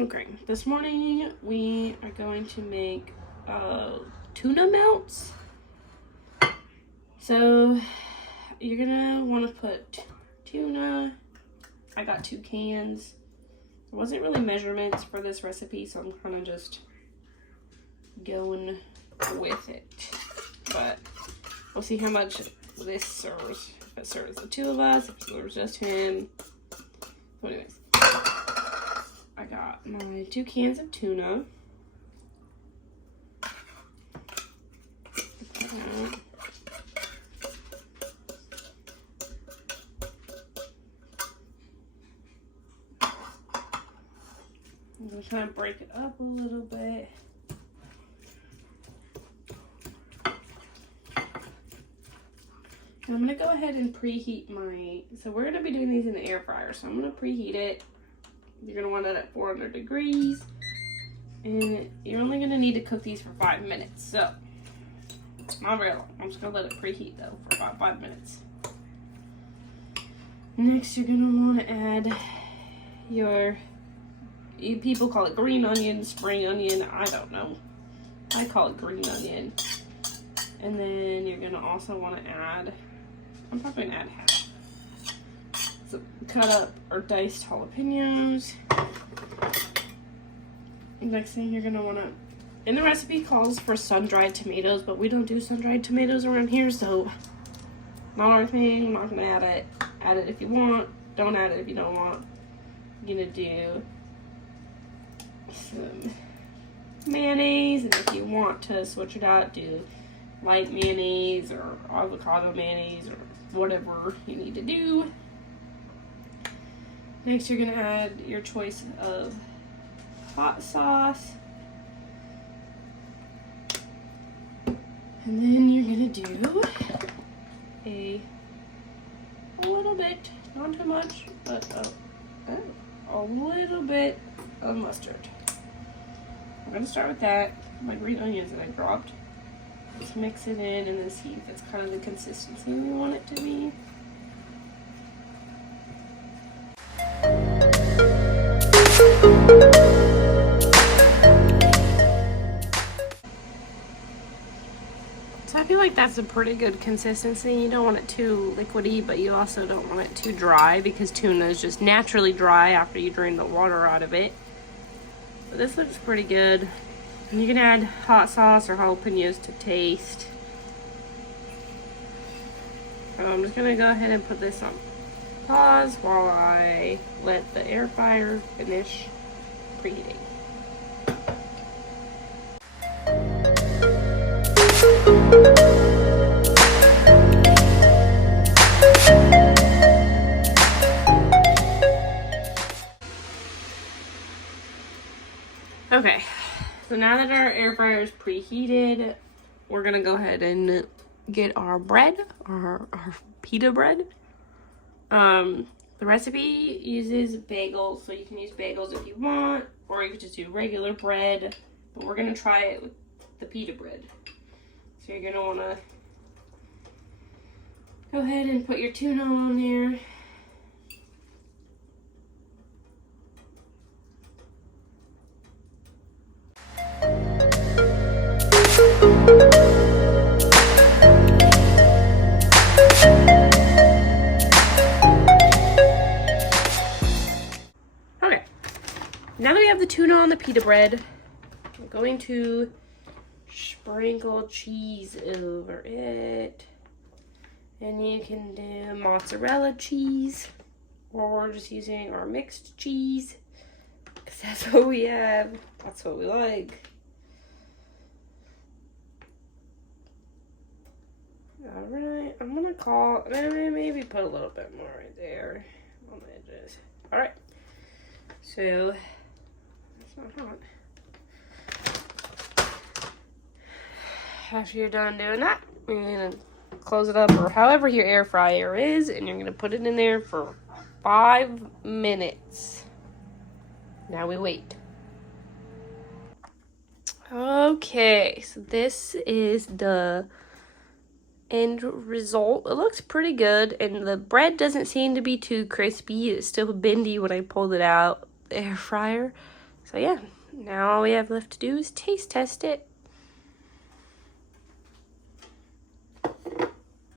Okay, this morning we are going to make tuna melts. So you're gonna want to put tuna. I got 2 cans. There wasn't really measurements for this recipe, so I'm kind of just going with it. But we'll see how much this serves. If it serves the 2 of us, if it serves just him. So anyways, I got my 2 cans of tuna. I'm gonna try and break it up a little bit. I'm gonna go ahead and preheat so we're gonna be doing these in the air fryer. So I'm gonna preheat it. You're gonna want it at 400 degrees. And you're only gonna need to cook these for 5 minutes. So, not very long. I'm just gonna let it preheat though for about 5 minutes. Next, you're gonna wanna add people call it green onion, spring onion, I don't know. I call it green onion. And then you're gonna also wanna add, I'm probably gonna add half. So cut up or diced jalapenos. Next thing you're gonna wanna, and the recipe calls for sun-dried tomatoes, but we don't do sun-dried tomatoes around here, so not our thing. I'm not gonna add it. Add it if you want, don't add it if you don't want. I'm gonna do some mayonnaise, and if you want to switch it out, do light mayonnaise or avocado mayonnaise or whatever you need to do. Next, you're gonna add your choice of hot sauce, and then you're gonna do a little bit, not too much, but a little bit of mustard. I'm gonna start with that, my green onions that I dropped. Just mix it in and then see if it's kind of the consistency we want it to be. So I feel like that's a pretty good consistency. You don't want it too liquidy, but you also don't want it too dry because tuna is just naturally dry after you drain the water out of it. But this looks pretty good. And you can add hot sauce or jalapenos to taste. So I'm just gonna go ahead and put this on pause while I let the air fryer finish preheating. Okay, so now that our air fryer is preheated, we're gonna go ahead and get our bread, our pita bread. The recipe uses bagels, so you can use bagels if you want, or you could just do regular bread, but we're gonna try it with the pita bread. So you're gonna wanna go ahead and put your tuna on there. Okay, now that we have the tuna on the pita bread, I'm going to sprinkle cheese over it. And you can do mozzarella cheese, or we're just using our mixed cheese, because that's what we have. That's what we like. Alright, I'm gonna maybe put a little bit more right there on the edges. Alright, so that's not hot. After you're done doing that, you're gonna close it up, or however your air fryer is, and you're gonna put it in there for 5 minutes. Now we wait. Okay, so this is the end result. It looks pretty good, and the bread doesn't seem to be too crispy. It's still bendy when I pulled it out the air fryer, So yeah, now all we have left to do is taste test it.